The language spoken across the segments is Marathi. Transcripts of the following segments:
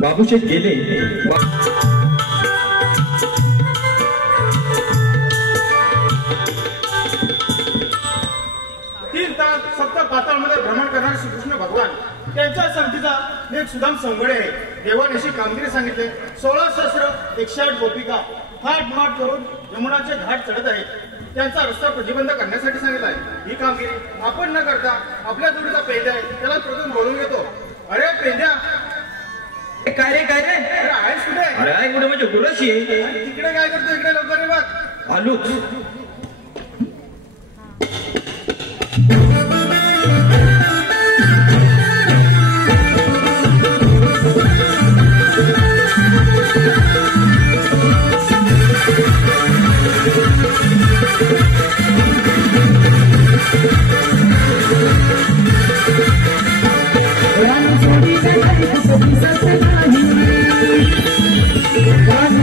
बाबूशेठ गेले सप्त पाताळमध्ये भ्रमण करणारे श्रीकृष्ण भगवान त्यांच्या संगतीचा एक सुदाम संगडे आहे. देवाने अशी कामगिरी सांगितले. 16 सहस्र 108 गोपिका थाट माट करून यमुनाचे घाट चढत आहेत. त्यांचा रस्ता प्रतिबंध करण्यासाठी सांगितला आहे. ही कामगिरी आपण न करता आपल्या जोडीचा पेंद्या आहे त्याला प्रथम बोलून घेतो. अरे पेंद्या, काय रे काय रे? अरे आहेस कुठे? अरे आहे कुठे म्हणजे गुरशी आहे. तिकडे काय करतो? इकडे लवकर रे बघ. आलोच.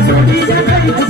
Johnny,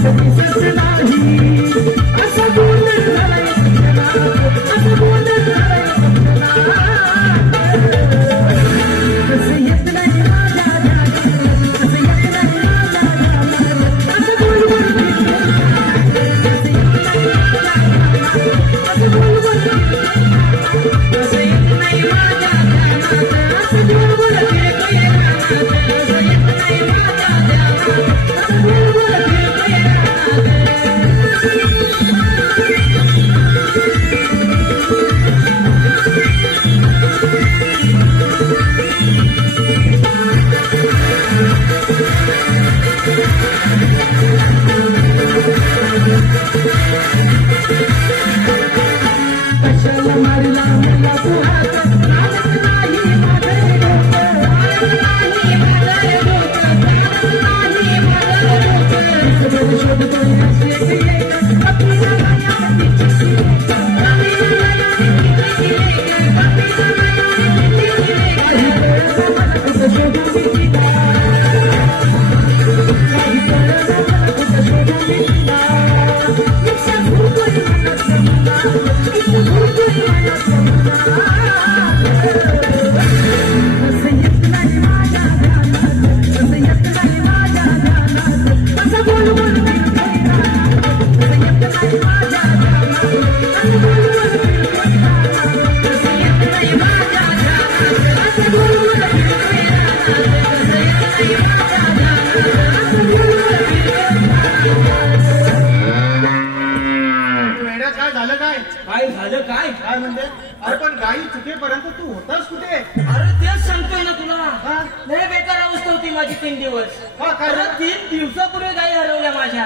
काय झालं काय काय म्हणते? अरे पण गाई चुकेपर्यंत तू होतास कुठे? अरे तेच सांगतोय ना तुला हा? लय बेकार अवस्था होती माझी 3 दिवस. हा, काय अरे झालं? 3 दिवसापूर्वी गाई हरवल्या माझ्या.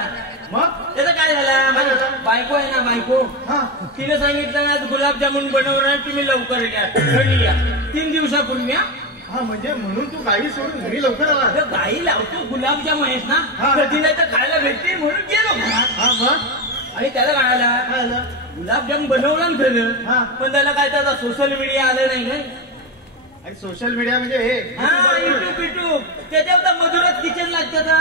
मग त्याचं काय झालं? माझी बायको आहे ना बायको, हा तिने सांगितलं ना गुलाबजामुन बनवणार तुम्ही लवकर या घरी या. 3 दिवसापूर्वी. हा म्हणजे म्हणून तू गाई सोडून घरी लवकर आला? अरे गाई लावतो गुलाबजाम आहेत ना, हा. कधी नाही तर खायला भेटते म्हणून गेलो घरात. हा मग आणि त्याला काय आला काय झालं? गुलाबजाम बनवला ना खरं, हा. पण त्याला काय त्याचा सोशल मीडिया आलं नाही काय. अरे सोशल मीडिया म्हणजे हे हा युट्यूब त्याच्यावर तर मधुरात किचन लागतं ना.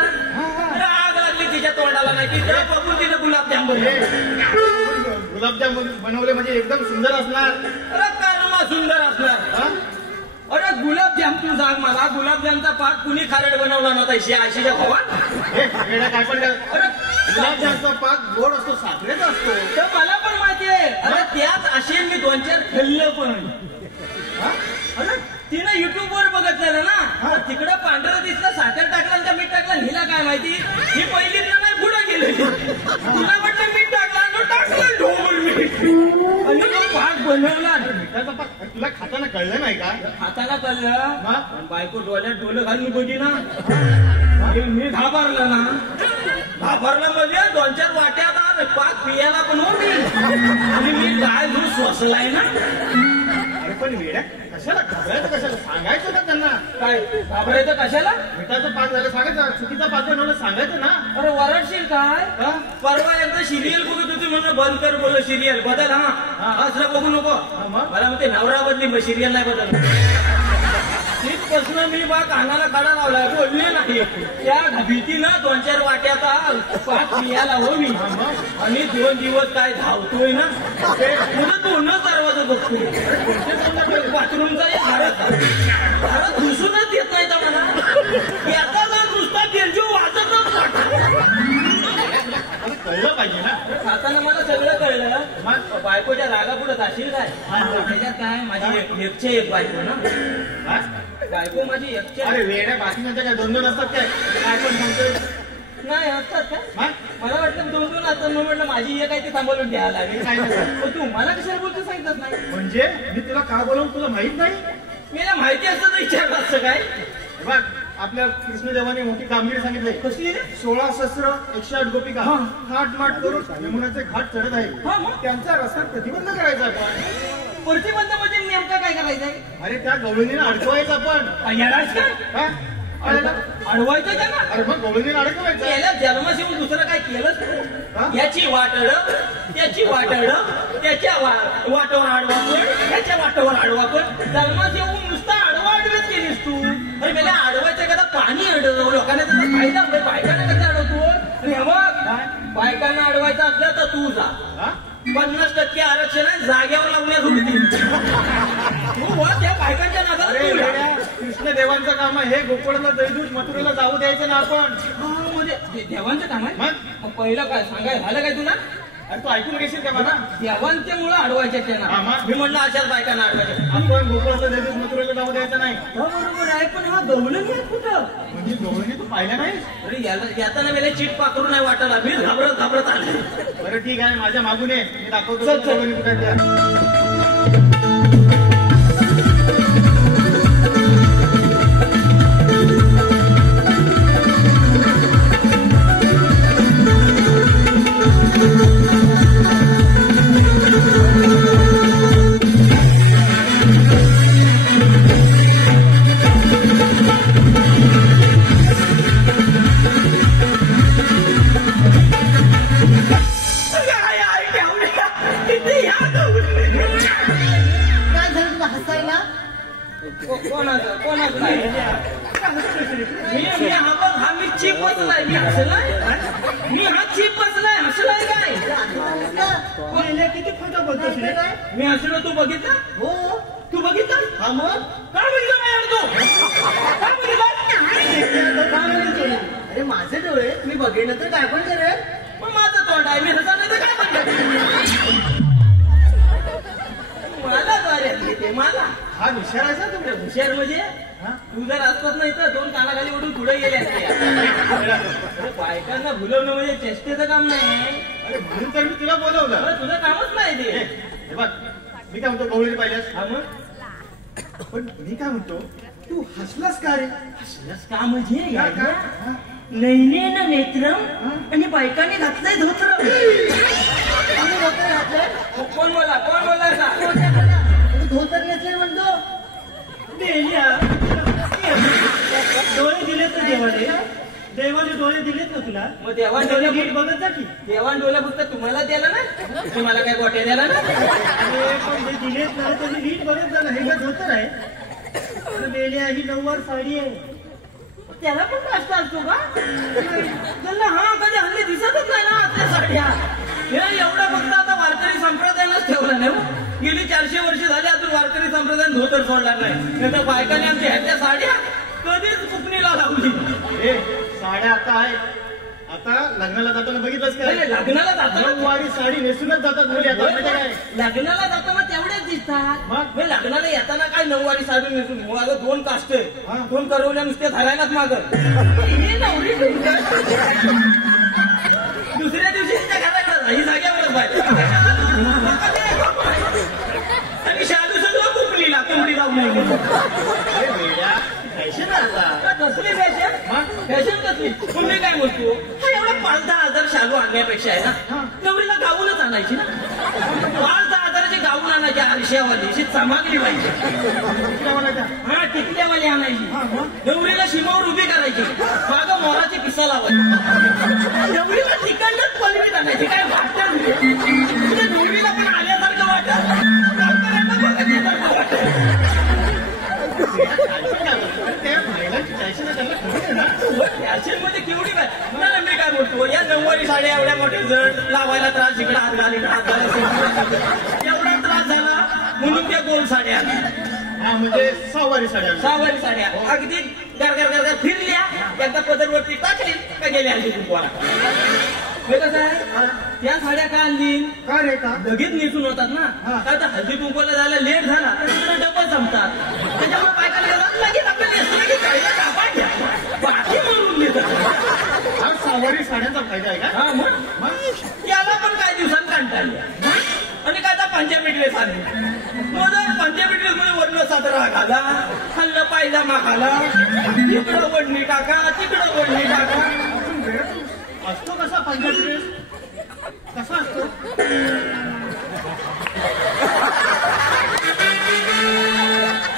अरे आग लागली तिच्या तोंडाला नाही की त्या बघून तिने गुलाबजाम बनले. गुलाबजाम बनवले म्हणजे एकदम सुंदर असणार. अरे कानमा सुंदर असणार. हा? अरे गुलाबजाम तू सांग मला, गुलाबजामचा पाक कुणी खारट बनवला नव्हता आशीच्या भावात. हे वेडा काय पण अरे गुलाबजामचा पाक गोड असतो, साखरेचा असतो. तर मला पण माहिती आहे. अरे त्यात असे मी 2-4 खाल्लं पण. हा? अरे तिनं युट्यूबवर बघितलेलं ना, तर तिकडं पांढरं दिसलं, साखर टाकलं का मीठ टाकलं, हिला काय माहिती. ही पहिली नाही पुढे गेली. तुला म्हटलं मीठ टाकलं, टाकलं ढोल मीठ आणि तो पाक बनवला. मिठाचा पाक तुला खाताना कळलं नाही का? हाताला कळलं, हा? पण बायको डोळ्यात डोलं घालून बघी ना. मी घाबरलं ना. घाबरलं म्हणजे 2-4 वाट्यात पाक पियाला पण हो मी. आणि मी काय दूध स्वसलाय ना. अरे पण वेड्या कशाला घाबरायचं, कशाला सांगायचं का त्यांना? काय घाबरायचं कशाला? मिठाचं पाक झालं सांगायचं, चुकीचा पाक बनवलं सांगायचं ना. अरे वरडशील काय? हा? परवा एकदा सिरियल बघत होती म्हणून बंद कर बोल सिरियल बदल. हा असलं बघू नको. मग? मला म्हणते नवरा बदली सिरियल नाही बदल. तिथपासून मी बा कानाला काढा लावला, बोलले नाही. त्या भीतीनं 2-4 वाट्याचा पाक पियाला हो मी. आणि 2 दिवस काय धावतोय ना, तुझं तोंडच दरवाजा बघतोय. बाथरूमचा भारत घुसूनच येत नाही का मला. याचा जर नुसता बेंजू वाजतच कळलं पाहिजे ना. खाताना मला सगळं कळलं. मग? बायकोच्या रागापुढे जाशील काय? त्याच्यात काय माझी एकचे एक बायको ना. हा? बायको माझी एकचे अरे वेड्या बाकीच्या काय 2-2 असतात काय? काय पण सांगतोय. नाही असतात का? हा? मला वाटलं 2-2 असतात. मग म्हटलं माझी एक आहे ती सांभाळून घ्यायला लागेल. काय नाही. पण तू मला कशाला बोलतो सांगितलंच नाही. म्हणजे मी तुला का बोलवून तुला माहित नाही? मी माहिती असतं तर विचारलं असतं काय. बघ आपल्या कृष्णदेवाने मोठी कामगिरी सांगितली. कसली रे? 16 शस्त्र 108 गोपिका हा. थाटमाट करून यमुनाचे घाट चढत हा, आहे. मग? त्यांचा रस्ता प्रतिबंध करायचा आपण. प्रतिबंध म्हणजे नेमका काय करायचंय? अरे त्या गवळणीला अडकवायचं आपण. येणारच का? हा? कळलं? अडवायचं त्यांना. अरे मग गवळणीला अडकवायचं. त्याला जन्मास येऊन दुसरं काय केलंच हा? नाही. याची वाटड त्याची वाटड त्याच्या वाटावर आडवा पण त्याच्या वाटावर आडवा पण जन्मास येऊन नुसता आडवा आडवत केलीस तू. अरे मला आडवायचं का पाणी अडव लोकांना त्याचा फायदा होईल. बायकांना कसं अडवतो? अरे हे बघ, बायकांना अडवायचं असलं तर तू जा. हा? 50% आरक्षण आहे, जागेवर लावण्यात होती. तू वा त्या बायकांच्या नादाला अरे तू जा. वेड्या, कृष्णदेवांचं काम आहे हे. गोकुळाला दैदूत मथुरेला जाऊ द्यायचं ना आपण. हा, म्हणजे देवांचं काम आहे. मग? पहिलं काय सांगाय झालं काय तुला? अरे तू ऐकून घेशील का मला? देवांच्या मुळे अडवायचे त्यांना. हा, मग? मी म्हणलं अशाच बायकांना अडवायचे. आपण गोकुळाला दैदूत मथुरेला जाऊ द्यायचं नाही. हो बरोबर आहे, पण हा गवलं नाही कुठं. म्हणजे गवळणी तू पाहिल्या नाही? अरे याचा वेळेला चिट पाकरून नाही वाटायला. मी घाबरत घाबरत आले. बरं ठीक आहे माझ्या मागून ये, मी दाखवतो चल, चल. गवळणी कुठे आहे त्या. कोणाचं नाही मी हा मी चीप बसलाय मी हसलाय मी हा चीप बसलाय हसलाय काय किती खोटं बोलतोस रे मी हसलो तू बघितला हो तू बघितला हा मग काय बघितलं माझ्यावर तू काय बघितलं अरे माझे डोळे मी बघेन तर काय पण करेल मग माझं तोंड आहे मी हसलं तर काय म्हणतात मला द्वारे ते मला हा विचारायचा तुमच्या हुशार म्हणजे तू जर असतात नाही तर दोन कानाखाली ओढून पुढे गेले असते बायकांना भुलवणं म्हणजे चेष्टेचं काम नाही अरे म्हणून तर मी तुला बोलवलं तुझं कामच नाही ते हे बघ मी काय म्हणतो गवळी पाहिल्यास हा मग पण मी काय म्हणतो तू हसलास का रे हसलंच का म्हणजे का? नैनेन नेत्रम आणि बायकाने घातलंय धोत्र कोण बोला धोतर नेसले म्हणतो डोळे दिलेत ना देवाने डोळे दिलेत ना तुला मग देवाण डोले नीट बघत जा की देवाण डोले फक्त तुम्हाला द्याला ना तुम्हाला काय गोट्या द्याला ना पण जे दिलेत ना त्याची नीट बघत जा ना हे काय धोतर आहे मेल्या ही नऊवार साडी आहे त्याला पण कष्ट असतो का त्यांना हा कधी हल्ली दिसतच नाही ना आपल्या साड्या हे एवढा फक्त आता वारकरी संप्रदायालाच ठेवला नाही गेली 400 वर्ष झाली अजून वारकरी संप्रदाय धोतर सोडणार नाही तर बायकाने आमच्या ह्याच्या साड्या कधीच कुपणीला लावली साड्या आता आहेत आता लग्नाला जाताना बघितलंच का लग्नाला जाताना नऊवारी साडी नेसूनच जातात मुली आता माहिती काय लग्नाला जाताना तेवढेच दिसतात मग लग्नाला येताना काय नऊवारी साडी नेसून माझं 2 कास्ट आहे 2 करवल्या नुसते धरायलाच मागत दुसऱ्या दिवशी ही जाग्यावरच पाहिजे आणि शालू सगळं कुंपलीला कुंपली लावून फॅशन आता कसली फॅशन कसली तुम्ही काय बोलतो एवढा 5-10 हजार शालू आणण्यापेक्षा आहे ना नवरीला गाऊनच आणायची ना 5-10 हजाराची गाऊन आणायची आरशावाली चमाकली पाहिजे हा टिकल्यावाली आणायची नवरीला शिमावर उभी करायची मागं मोराची पिसा लावायची नवरीला तिकडनंच पलवीत आणायची काय वाटत नवरीला पण आल्यासारखं फॅशन मध्ये केवढी काय मला मी काय बोलतो या नऊवारी साड्या एवढ्या मोठे जड लावायला त्रास इकडे हात घाल एवढा त्रास झाला म्हणून त्या 2 साड्या म्हणजे 6 वारी साड्या अगदी घर फिरल्या एकदा पदरवरती टाकली का गेल्या हल्ली कुंकवाला हे कसं आहे त्या साड्या का आणली का रे का लगेच नेसून होतात ना काय तर हल्दी कुंकवाला जायला लेट झाला तर तिकडे डबल संपतात त्याच्यामुळे बायकाला लगेच बाकी म्हणून हा 6 वारी साड्यांचा फायदा आहे का मग त्याला पण काही दिवसांत कंटाळल्या आणि काय तर पंजाबी ड्रेस आले मग पंजाबी ड्रेस मध्ये वर्ण साजरा घाला खाल्लं पायजामा घाला तिकडं वडणी टाका तिकडं वडणी टाका असतो कसा पंजाबी ड्रेस कसा असतो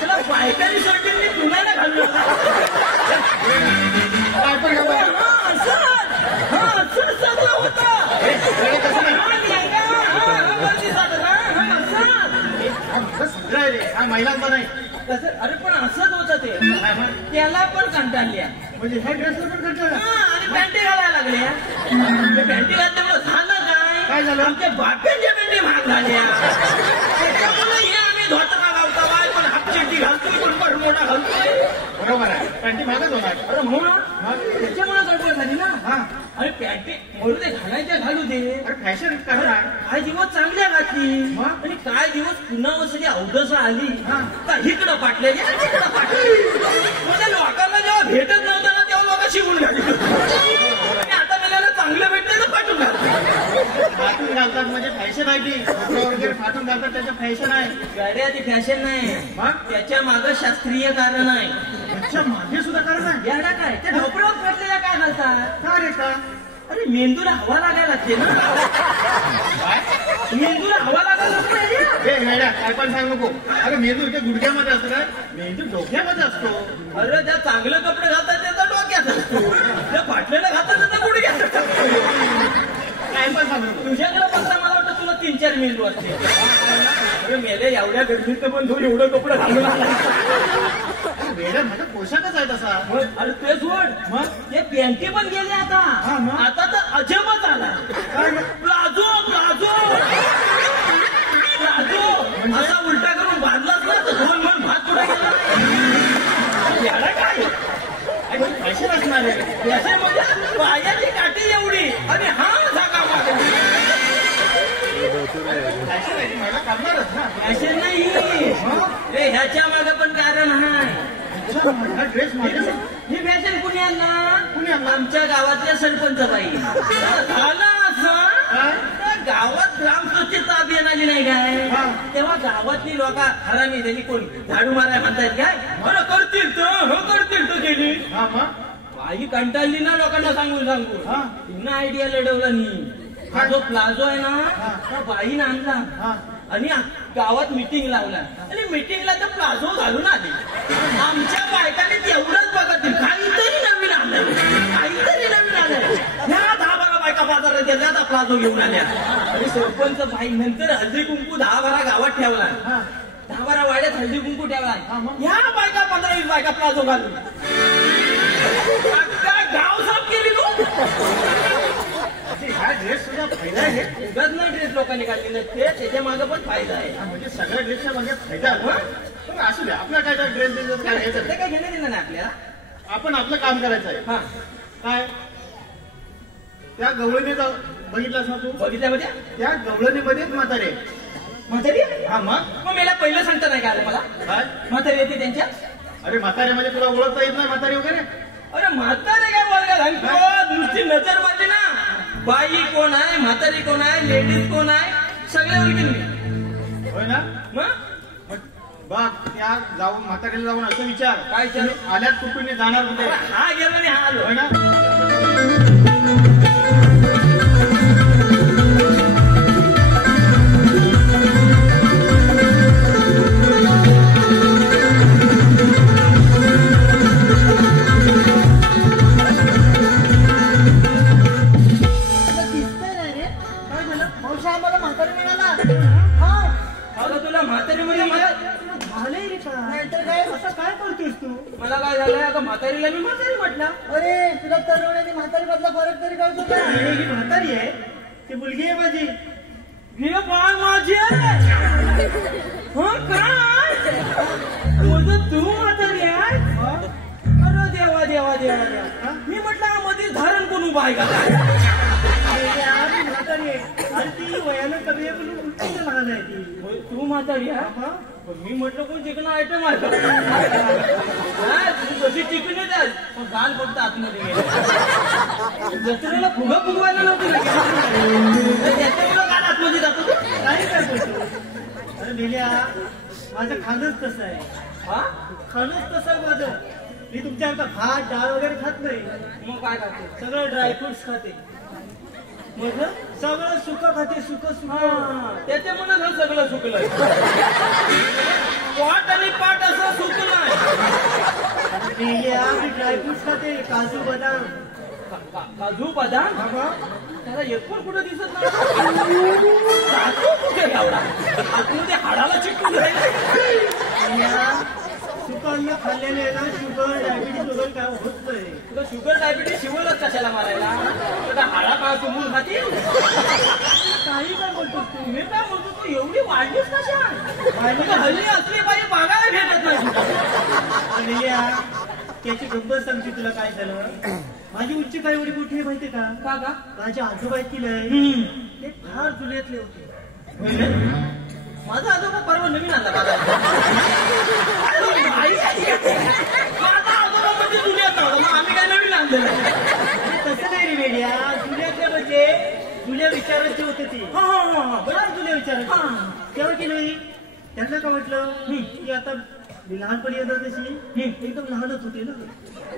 तुला बायकांनी सोडली मी तुम्हाला घाललो महिलांचा नाही अरे पण असंच होतं ते त्याला पण कंटाळल्या म्हणजे ह्या ड्रेसवर पण कंटाळला आणि पॅन्टी घालायला लागल्या पॅन्टी घातल्यामुळे झालं काय झालं आमच्या बाप्यांच्या पॅन्टी महाग झाल्या त्याच्यामुळे हे आम्ही धोतरा घालतो बाय पण हाफ चड्डी घालतोय पण परमोडा घालतोय बरोबर आहे पॅन्टी महागच होणार अरे म्हणून त्याच्यामुळे गडबड झाली ना अरे पॅन्टी म्हणून ते घालायच्या घालू दे अरे फॅशन करणार काय दिवस चांगल्या घातली आणि काय दिवस पुन्हा सगळी अवधस आली का इकडं पाटले तिकडं पाटले म्हणजे लोकांना जेव्हा भेटत नव्हतं ना तेव्हा लोक शिवून घालली आता मला चांगलं भेटलं तर पाठवून फाटून घालतात म्हणजे फॅशन आहे ती वगैरे फाटून घालतात त्याच्या फॅशन आहे गाड्या ती फॅशन नाही त्याच्या मागं शास्त्रीय कारण आहे त्याच्या मागे सुद्धा कारण आहे याडा काय त्या ढोपळावर फाटलेल्या काय घालतात का रे का अरे मेंदूला हवा लागायला लागते ना मेंदूला हवा लागायला काय पण सांग नको अरे मेंदू इथे गुडघ्यामध्ये असतो काय मेंदू डोक्यामध्ये असतो अरे ज्या चांगले कपडे घालतात त्याचा डोक्यात असतो त्या फाटलेलं घालतात त्याचा गुडघ्यात काय पण सांग नको तुझ्याकडे बघता मला वाटतं तुला 3-4 मेंदू असते अरे मेले एवढ्या गर्दीत पण तो एवढं कपडे घालून आला. वेड्या माझा पोशाखच आहे तसा. अरे ते सोड मग ते पॅन्टी पण गेले आता. मग? आता तर अजबच आला. प्लाझो प्लाझो प्लाझो असा उलटा करून बांधलाच ना तर दोन मन भात कुठे गेला. याला काय फॅशन असणार आहे. याच्यामध्ये पायाची काठी एवढी आणि हा जागा फॅशन आहे ती मला करणारच ना. फॅशन नाही रे, ह्याच्या मागे पण कारण आहे. हा ड्रेस माझ्या ही फॅशन कुणी आणला? कुणी आणला? आमच्या गावातल्या सरपंच बाई. झालं असं त्या गावात ग्राम स्वच्छता अभियान आली नाही काय, तेव्हा गावातली लोक हरामी त्यांनी कोण झाडू माराय म्हणतायत काय, बरं करतील तर हो करतील तर गेली. हा मग बाई कंटाळली ना लोकांना सांगून सांगून. तिनं आयडिया लढवला नाही. हा जो प्लाझो आहे ना त्या बाईनं आणला आणि गावात मिटिंग लावला आणि मिटिंगला तर प्लाझो घालून आली. आमच्या बायकाने तेवढंच बघत काहीतरी नवीन आणलं, काहीतरी नवीन आणलं. ह्या 10-12 बायका बाजारात गेल्या आता प्लाझो घेऊन आल्या. आणि सरपंच बाई नंतर हळदी कुंकू 10-12 गावात ठेवला, 10-12 वाड्यात हळदी कुंकू ठेवला. ह्या बायका 15-20 बायका प्लाझो घालून अख्खा गाव साफ केली. हा ड्रेस सुद्धा फायदा आहे. उगाच नाही ड्रेस लोकांनी काढली नसते, त्याच्या मागे पण फायदा आहे. म्हणजे सगळ्या ड्रेसच्या मागे फायदा आहे. असू द्या आपला काय ड्रेस बिझनेस काय घ्यायचं ते काय घेणं देणं नाही आपल्याला. आपण आपलं काम करायचं आहे. हा काय त्या गवळणीत बघितलास ना तू? बघितल्यामध्ये त्या गवळणीमध्येच म्हातारे. म्हातारी. हा मग मला पहिलं सांगता नाही का आलं मला काय म्हातारी येते त्यांच्या. अरे म्हाताऱ्यामध्ये तुला ओळखता येत नाही म्हातारी वगैरे. अरे म्हातारे काय बोलगा सांगतो, नुसती नजर मारली ना बाई कोण आहे, म्हातारी कोण आहे, लेडीज कोण आहे सगळे ओळखीन मी. होय ना. मग बघ त्या जाऊन म्हातारीला जाऊन असं विचार काय विचारू? आल्यात कुठून जाणार कुठे. हा गेलो आणि हा आलो. होय ना. तुला म्हातारी म्हणजे काय करतोस तू? मला काय झालंय आता म्हातारीला मी म्हातारी म्हटलं. अरे तुला तरुण आणि म्हातारी मधला फरक तरी कळतो का? ही म्हातारी आहे ती मुलगी आहे माझी. हे बाळ माझी आहे. हो काय तुझं तू म्हातारी आहे? अरे देवा देवा देवा देवा. मी म्हटलं मध्ये धारण कोण उभा आहे का? म्हातारी आहे आणि ती वयानं कमी आहे पण उलटी लहान आहे ती. तू म्हातारी आहे? मी म्हटलं कोण चिकन आयटम आहे तू कशी चिकन येतात पण गाल फक्त आतमध्ये गेलं. जत्रेला फुगा फुगवायला नव्हती त्याच्यामुळे गाल आतमध्ये जातो. काय काय करतो? अरे दिल्या माझं खाणंच तसं आहे. हा खाणंच तसं आहे माझं. मी तुमच्यासारखा भात डाळ वगैरे खात नाही. मग काय खाते? सगळं ड्रायफ्रुट्स खाते. मग सगळं सुक खाते. सुक सुक. त्याच्यामुळे हे सगळं सुकलं. पाट आणि पाट असं सुकलं मी ड्रायफ्रुट्स खाते. काजू बदाम. काजू बदाम त्याला एक पण कुठं दिसत नाही. काजू कुठे एवढा आतमध्ये हाडाला चिकटून सुकांना खाल्ल्याने ना शुगर डायबिटीज वगैरे काय होत नाही. तुला शुगर डायबिटीज शिवलच कशाला मारायला? तुला हाडा का तुंबून खाती? काही काय बोलतो तू? मी काय म्हणतो तू एवढी वाढलीस कशा? हल्ली असली बाई बघायला भेटत नाही. त्याची गंमत सांगते तुला काय झालं. माझी उंची काय एवढी मोठी आहे माहितीये का? का माझ्या आजोबा नाही ते फार जुन्यातले होते. माझा आजोबा परवा नवीन आला माझा आजोबा म्हणजे जुन्यात नव्हता मग आम्ही काय नवीन आणलेलं. तसं नाही रे वेड्या. जुन्यातले म्हणजे जुन्या विचारांची होते ती. बरं जुन्या विचारांची. तेव्हा की नाही त्यांना काय म्हटलं की आता मी लहानपणी येणार तशी एकदम लहानच होते ना.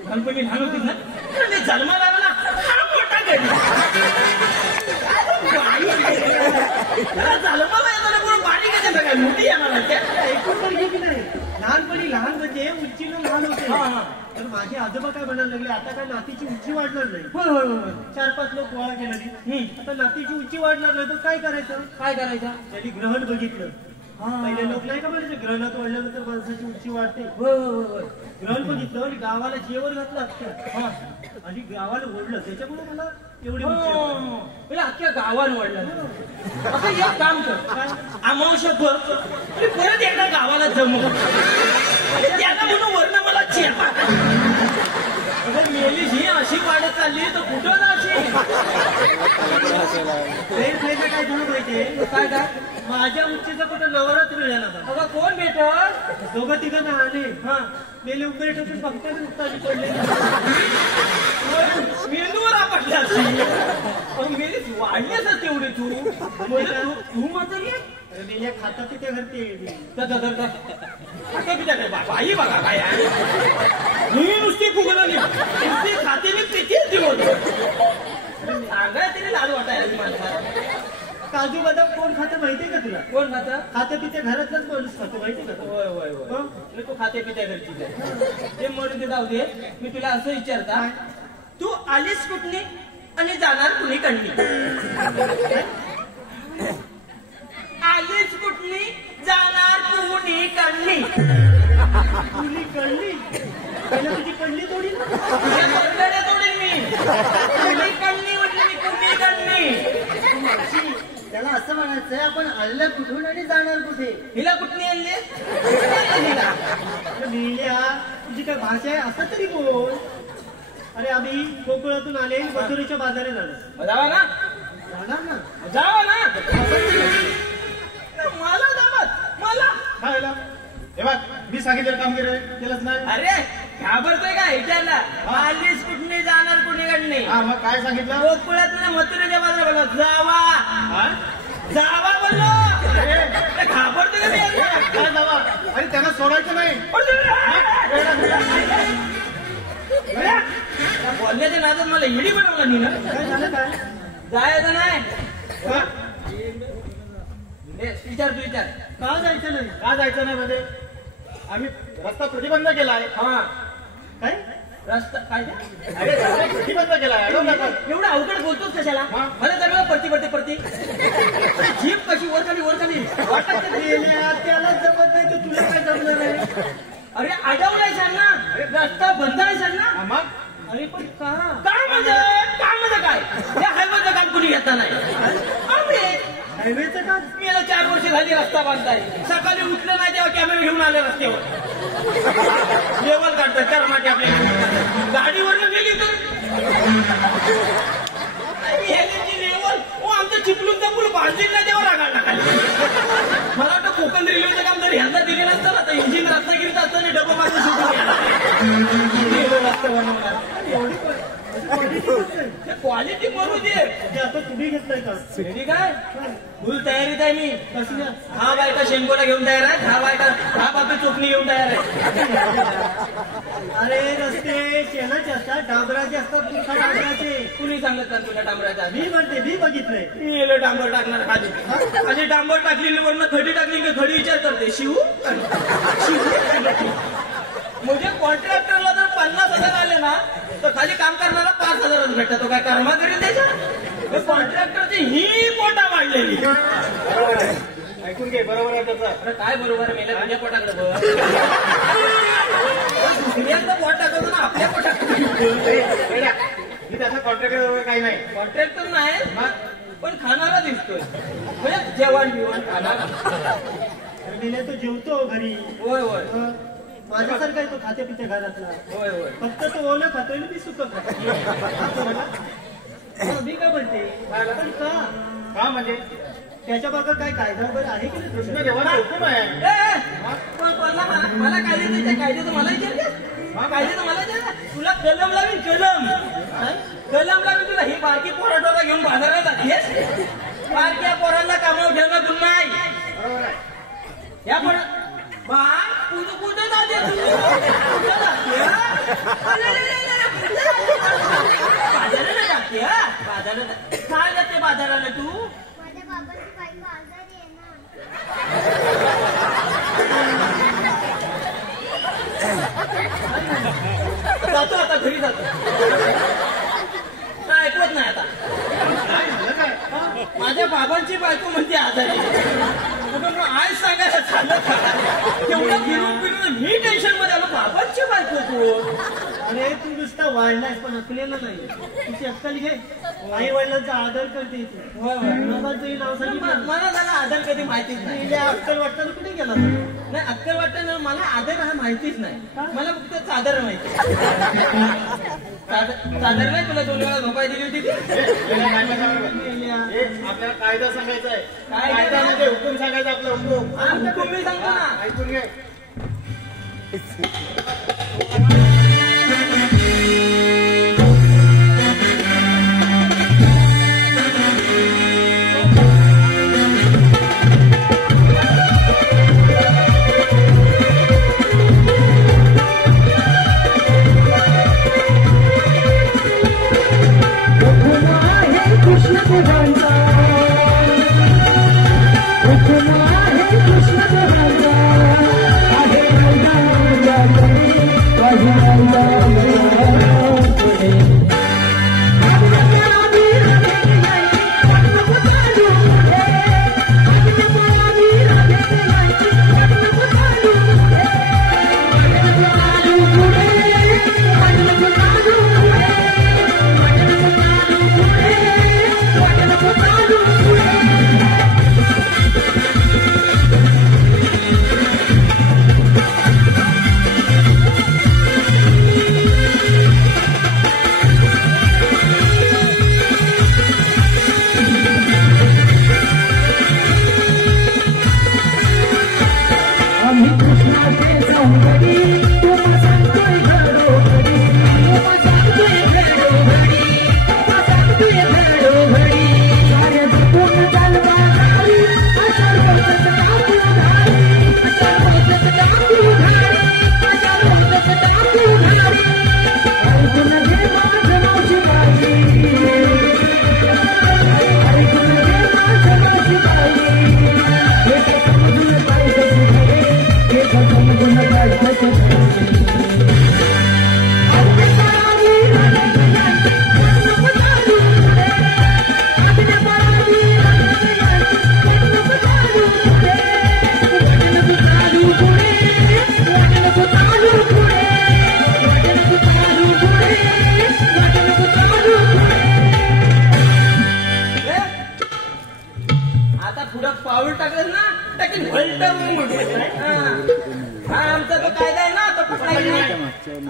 लहानपणी लहान होती ना मी जन्माला आला हा मोठा घरी जन्माला येताना कोण पाणी घेते काय मोठी येणार ऐकून पण घे की नाही. लहानपणी लहान म्हणजे उंचीनं लहान होते. तर माझे आजोबा काय म्हणायला लागले आता काय नातीची उंची वाढणार नाही. 4-5 लोक गोळा केला. आता नातीची उंची वाढणार नाही तर काय करायचं? काय करायचं? त्यांनी ग्रहण बघितलं. पहिले लोक नाही का म्हणायचे ग्रहणात वाढल्यानंतर माणसाची उंची वाढते. ग्रहण बघितलं आणि गावाला जेवण घातलं अख्ख्या आणि गावाला ओढलं त्याच्यामुळे मला एवढी उंची अख्ख्या गावानं वाढलं. आता एक काम कर, अमावश्या भर आणि परत एकदा गावाला जमव त्याला म्हणून वर्ण मला चेपा. अगं मेली ही अशी वाढत चालली तर कुठं जायची. काय झालं माहितीये काय काय माझ्या उंचीचा कुठं नवराच मिळाला ना. अगं कोण भेटल. दोघं तिघं ना आले मेले उघडे ठेवून फक्त उत्ताजी पडले. मेंदूवर आपटल्या मेली वाढली असं तेवढे तू म्हातारी मेल्या खाता तिथे घरते आता पिता काय बाई बघा काय मी नुसती फुगलं नुसती खाते मी कितीच दिवस सांगाय तरी लाज वाटायला माणसाला. काजू बदाम कोण खातं माहितीये का तुला. कोण खातं. खाते पिते घरातलाच माणूस खातो माहितीये का. होय होय होय मी तू खाते पित्या घरची ते म्हणून ते जाऊ दे. मी तुला असं विचारता तू आलीस कुठली आणि जाणार कुणी कडली. आलीस कुठली जाणार कुणी कडली. कुणी कळली पहिला तुझी कळली तोडी तोडील मी कुणी कडली म्हटलं मी कुणी कडली. त्याला असं म्हणायचंय आपण आलं कुठून आणि जाणार कुठे. हिला कुठली आणली लिहिल्या तुझी काय भाषा आहे असं तरी बोल. अरे आम्ही कोकणातून आले मथुरेच्या बाजारे जाणार. जावा ना जाणार ना जावा ना मला जावत मला खायला हे बघ मी सांगितलं काम केलंच नाही. अरे घाबरतोय का विचारला. आलीस कुठली जाणार कुणी कडली. हा मग काय सांगितलं. कोकणात ना मथुरेच्या बाजारा बोललो जावा जावा बोललो. घाबरतोय का काय जावा आणि त्यांना सोडायचं नाही. बोलण्याच्या नादात मला हिडी बनवला नाही ना. काय झालं काय जायचं नाही. विचार तू विचार का जायचं नाही. का जायचं नाही म्हणजे आम्ही रस्ता प्रतिबंध केलाय. हा काय रस्ता काय अरे रस्ता प्रतिबंध केलाय. एवढं अवघड बोलतोस कशाला. मला जर परती जीप कशी वर खाली त्याला जमत नाही तर तुला काय जमणार आहे. अरे अडवलाय ना रस्ता बंद आहे ना. मग अरे पण काय म्हणजे काय या हायवेचं काम कुणी घेता नाही. हायवेचं का मी याला 4 वर्ष झाली रस्ता बांधताय. सकाळी उठलं नाही तेव्हा कॅमेरा घेऊन आले रस्त्यावर लेवल काढतात कर्माटे आपल्या गाडीवर गेली तर लेवल आमचं चिपलूनचा पूल बांधील नाही तेव्हा रागायला टाकायला. मला वाटतं कोकण रेल्वेचं काम जर ह्यांना दिले नसतं आता इंजिन रत्नागिरीत असतं आणि डबा मारून क्वालिटी करू दे. आता तुम्ही घेतलाय का काय फुल तयारीत आहे मी. कसल्या 10 बायका शेंगोला घेऊन तयार आहे. 10 बाबी चोपणी घेऊन तयार आहे. अरे रस्ते शेणाचे असतात डांबराचे असतात तुमच्या डांबराचे. कुणी सांगत का तुला डांबराचा. मी म्हणते मी बघितलंय. मी येलो डांबर टाकणार खाली आणि डांबर टाकलेली वरनं खडी टाकली की खडी विचार करते शिवू म्हणजे कॉन्ट्रॅक्टरला जर 50,000 आले ना तर खाली काम करणारा 5,000च भेटतात. तो काय कर्मा करीत त्याच्या कॉन्ट्रॅक्टरची ही पोटा वाढलेली. ऐकून घे बरोबर आहे त्याचं. अरे काय बरोबर आहे मेला तुझ्या पोटाकडे बघ. दुसऱ्यांचं पोट टाकवतो ना आपल्या पोटाकडे. मी त्याचा कॉन्ट्रॅक्टर वगैरे काही नाही. कॉन्ट्रॅक्टर नाही पण खाणारा दिसतोय म्हणजे जेवण बिवण खाणारा. अरे मेल्या तो जेवतो घरी. होय होय माझ्यासारखा आहे तो खाते पिते घरातला. होय होय फक्त तो ओलं खातोय ना मी सुकं खातो. मी काय म्हणते पण का म्हणजे त्याच्या बाबत काय कायदा वगैरे आहे की नाही. कृष्ण देवाचा हुकूम आहे. मला कायदे त्या कायद्याचं मला विचारते. कायद्याचं मला विचार. तुला कलम लावीन कलम लावीन तुला. ही बारकी पोराटोला घेऊन बाजारात जातेस. बारक्या पोरांना कामावर ठेवणं गुन्हा नाही. बरोबर आहे. या पण कुठं जाते बाजाराला जाते. बाजाराला काय जाते बाजाराला तू. माझ्या बाबाची बायको आजारी आहे ना. जातो आता घरी जातो. काय ऐकवत नाही आता. काय झालं काय. माझ्या बाबांची बायको म्हणते आजारी. आज सांगायला तेवढं फिरून फिरून मी टेन्शन मध्ये आलो. बाबांची बायको कोण? अरे तू नुसता वाढलायस पण अकलेला नाही. तुझी अक्कल घे. आई वडिलांचा आदर करते तू. बाबांचंही नाव सांगितलं. मला त्याला आदर कधी माहितीच नाही. तिला अक्कल वाटताना कुठे गेला तू? नाही अक्कल वाटतं मला आदर हा माहितीच नाही. मला फक्त चादर माहिती. चादर नाही तुला 2 वेळा झोपाय दिली होती ती? आपल्याला कायदा सांगायचा आहे. कायदा कायदा म्हणजे हुकूम सांगायचा आपला हुकूम. हुकूम मी सांगतो ना. ऐकून घे.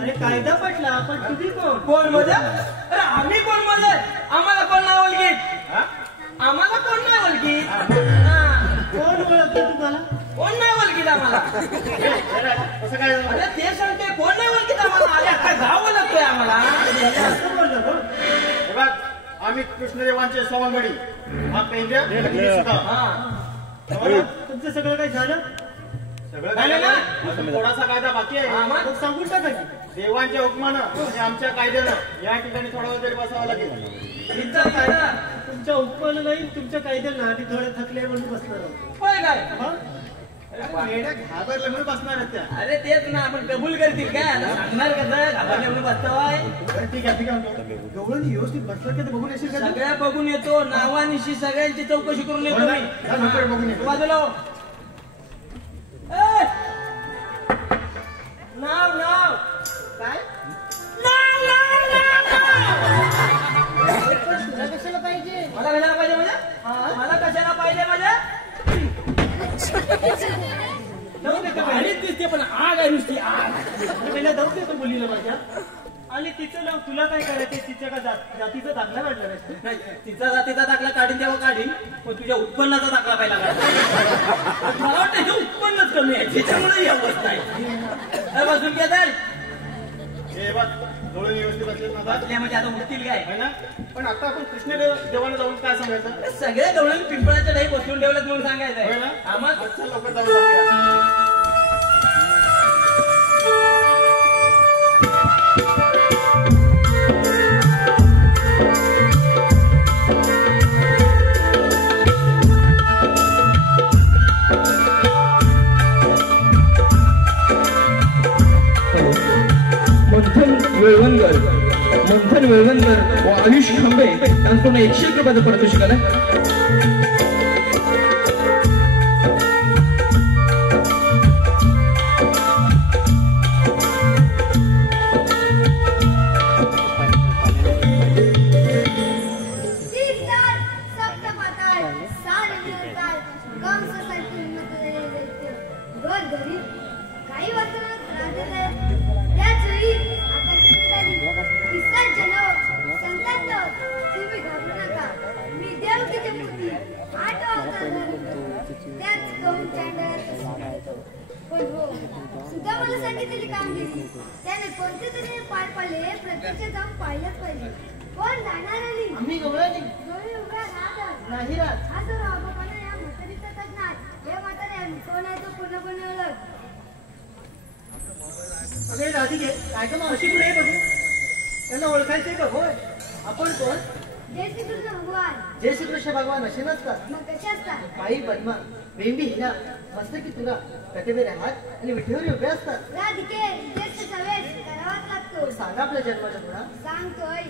अरे कायदा पटला पण तुम्ही कोण? कोण म्हणजे? अरे आम्ही कोण म्हणजे? आम्हाला कोण नाही ओळखीत. आम्हाला कोण नाही ओळखीत. कोण ओळखतं तुम्हाला? कोण नाही ओळखीत आम्हाला. कसं काय? अरे ते सांगते कोण नाही ओळखीत आम्हाला. अरे काय गाव ओळखतोय आम्हाला. असं बोललो तो. हे बघ, आम्ही कृष्णदेवांचे सवंगडी. हा पेंद्या तुमचं सगळं काही झालं? सगळं काय ना अजून थोडासा कायदा बाकी आहे. मग सांगून टाका की. देवांच्या हुकमानं आणि आमच्या कायद्यानं या ठिकाणी थोडा वेळ तरी बसावं लागेल. तुमचा कायदा तुमच्या उपमानं नाही तुमच्या कायद्याला आधी थोडे थकले म्हणून बसणार आहोत. होय काय? येड्या घाबरल्या म्हणून बसणार आहेत त्या. अरे तेच ना आपण कबूल करतील काय? आता सांगणार कसं घाबरले म्हणून बसतावाय. ठीक आहे गवळणी व्यवस्थित बसलं की बघून येशील का? सगळ्या बघून येतो. नावानिशी सगळ्यांची चौकशी करून येतो मी. बघून येतो. बाजूला हो. नाव नाव काय? तुला कशाला पाहिजे? मला कशाला पाहिजे म्हणजे? मला कशाला पाहिजे म्हणजे? आणि दिसते पण आग आहे नुसती आग. पहिला जाऊ देतो मुलीला माझ्या. आणि तिचं नाव तुला काय करायचं? तिच्या का जातीचा दाखला काढला नाही, तिचा जातीचा दाखला काढीन तेव्हा काढीन पण तुझ्या उत्पन्नाचा दाखला पहिला काढ. मला वाटतं हे उत्पन्नच कमी आहे त्याच्यामुळे ही अवस्था आहे. बसून घ्या तर हे बघ गवळणी व्यवस्थित बसलेत ना आता. म्हणजे आता उठतील काय है ना? पण आता आपण कृष्णदेवाला जाऊन काय सांगायचं? सगळ्या गवळणी पिंपळाच्या नाही बसून ठेवल्यात म्हणून सांगायचं होय ना? आम्हाला चल लवकर जाऊन जाऊया. मंथन वेळवंकर व आयुष खांबे यांच्याकडून 101 रुपयाचं पारितोषिक आलं. त्याने कोणते तरी पाय पडले प्रत्यक्ष जाऊन पाहिलंच पाहिजे. कोण जाणार आली आम्ही गवळणी डोळे उघड्या राहतात नाही राहत. हा जो बाबांना या म्हातारीचा नाही हे म्हातारे कोण आहे तो पूर्णपणे ओळख. अगे राधिके काय का मावशी पुढे बघू त्यांना ओळखायचंय का? होय आपण कोण? जय श्री कृष्ण भगवान. जय श्रीकृष्ण भगवान असे नसतात. मग कसे असतात? बाई पद्मा बेंबी हिरा मस्तकी तुरा कटेबेरे हात आणि विठेवर उभे असतात. राधिके ज्येष्ठ वेश करावाच लागतो. सांगा आपल्या जन्माच्या गुणा. सांगतोय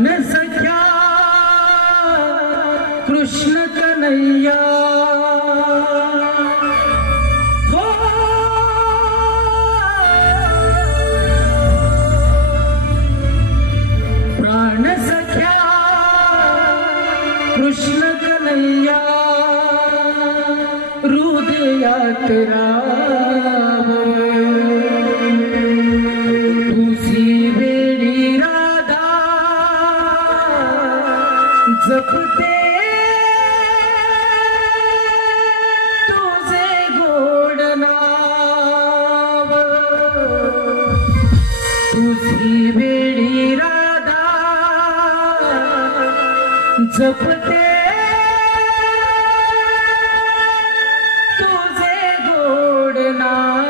प्राण सख्या कृष्ण कन्हैया हो प्राण सख्या कृष्ण कन्हैया हृदयात राम तुझी वेळी राधा जपते तुझे गोड नाव तुझी वेळी राधा जपते तुझे गोड नाव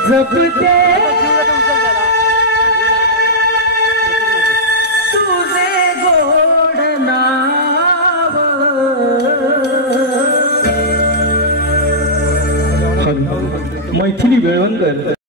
जपते तुझे गोड नाव मैथिली वेळवंकर